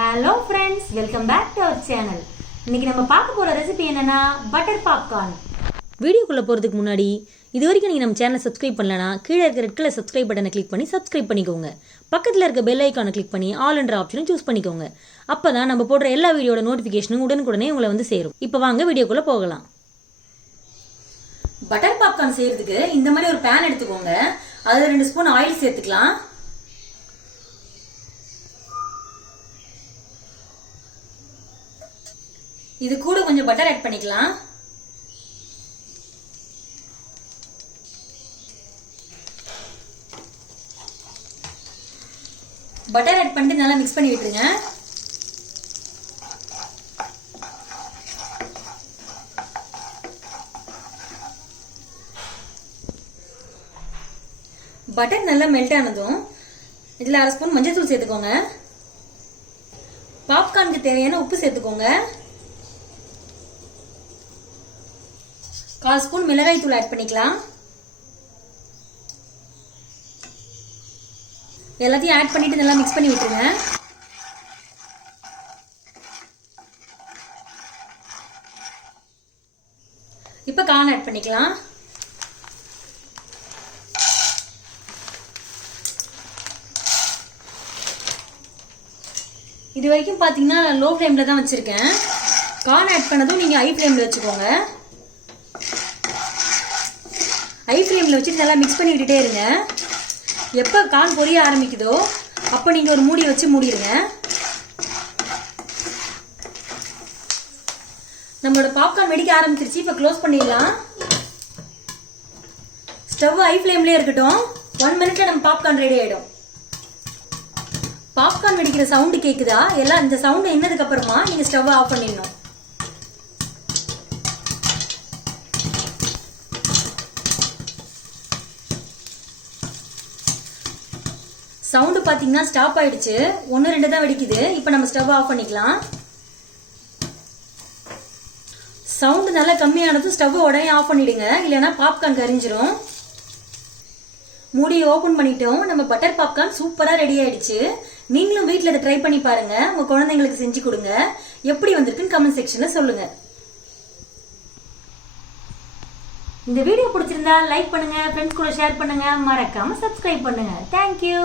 Hello friends, welcome back to our channel. இன்னைக்கு நம்ம பார்க்க போற ரெசிபி என்னன்னா பட்டர் பாப்கார்ன். வீடியோக்குள்ள போறதுக்கு முன்னாடி இதுவரைக்கும் நீங்க நம்ம சேனலை சப்ஸ்கிரைப் பண்ணலனா கீழ இருக்க ரெட் கலர் சப்ஸ்கிரைப் பட்டனை கிளிக் பண்ணி சப்ஸ்கிரைப் பண்ணிக்கோங்க. பக்கத்துல இருக்க பெல் ஐகானை கிளிக் பண்ணி ஆல் என்ற ஆப்ஷனை சூஸ் பண்ணிக்கோங்க. அப்பதான் நம்ம போடுற எல்லா வீடியோட நோட்டிஃபிகேஷனும் உடனுக்குடனே உங்களை வந்து சேரும். இப்போ வாங்க வீடியோக்குள்ள போகலாம். பட்டர் பாப்கார்ன் செய்யறதுக்கு இந்த மாதிரி ஒரு pan எடுத்துக்கோங்க. அதுல 2 ஸ்பூன் ஆயில் சேர்த்துக்கலாம். இது கூட கொஞ்சம் பட்டர் ஆட் பண்ணிக்கலாம். பட்டர் ஆட் பண்ணிட்டு நல்லா மிக்ஸ் பண்ணி விட்டுருங்க. பட்டர் நல்லா மெல்ட் ஆனதும் இதுல 1/2 ஸ்பூன் மஞ்சள் தூள் சேர்த்துக்கோங்க. பாப்கார்னுக்கு தேவையான உப்பு சேர்த்துக்கோங்க. 1/4 ஸ்பூன் மிளகாய் தூள் ஆட் பண்ணிக்கலாம். எல்லாத்தையும் ஆட் பண்ணிட்டு நல்லா மிக்ஸ் பண்ணி விட்டுருங்க. இப்போ கார்ன் ஆட் பண்ணிக்கலாம். இது வரைக்கும் பாத்தீங்கன்னா லோ ஃப்ளேம்ல தான் வச்சிருக்கேன். கார்ன் ஆட் பண்ணதும் நீங்க ஹை ஃப்ளேம்ல வச்சுக்கோங்க. ஹை ஃப்ளேம்ல வச்சுட்டு நல்லா மிக்ஸ் பண்ணி விட்டுட்டே இருங்க. எப்போ கார்ன் பொரிய ஆரம்பிக்குதோ அப்போ நீங்க ஒரு மூடி வச்சு மூடிடுங்க. நம்மளோட பாப்கார்ன் வெடிக்க ஆரம்பிச்சிருச்சு. இப்போ க்ளோஸ் பண்ணிடலாம். ஸ்டவ் ஹை ஃப்ளேம்லயே இருக்கட்டும். 1 மினிட்ல நம்ம பாப்கார்ன் ரெடி ஆயிடும். பாப்கார்ன் வெடிக்கிற சவுண்டு கேக்குதா? எல்லாம் இந்த சவுண்ட் என்னதுக்கு அப்புறமா நீங்க ஸ்டவ் ஆஃப் பண்ணிடணும். சவுண்ட் பாத்தீங்கன்னா ஸ்டாப் ஆயிடுச்சு. 1-2 தான் வெடிக்குது. இப்போ நம்ம ஸ்டவ் ஆஃப் பண்ணிக்கலாம். சவுண்ட் நல்லா கம்மியானதும் ஸ்டவ் உடனே ஆஃப் பண்ணிடுங்க, இல்லைன்னா பாப்கார்ன் கரிஞ்சிரும். மூடியை ஓபன் பண்ணிட்டோம். நம்ம பட்டர் பாப்கார்ன் சூப்பரா ரெடி ஆயிடுச்சு. நீங்களும் வீட்ல இதை ட்ரை பண்ணி பாருங்க. உங்க குழந்தைங்களுக்கு செஞ்சு கொடுங்க. எப்படி வந்திருக்குன்னு கமெண்ட் செக்ஷன்ல சொல்லுங்க. இந்த வீடியோ பிடிச்சிருந்தா லைக் பண்ணுங்க, ஃப்ரெண்ட்ஸ் கூட ஷேர் பண்ணுங்க, மறக்காம சப்ஸ்கிரைப் பண்ணுங்க. தேங்க்யூ.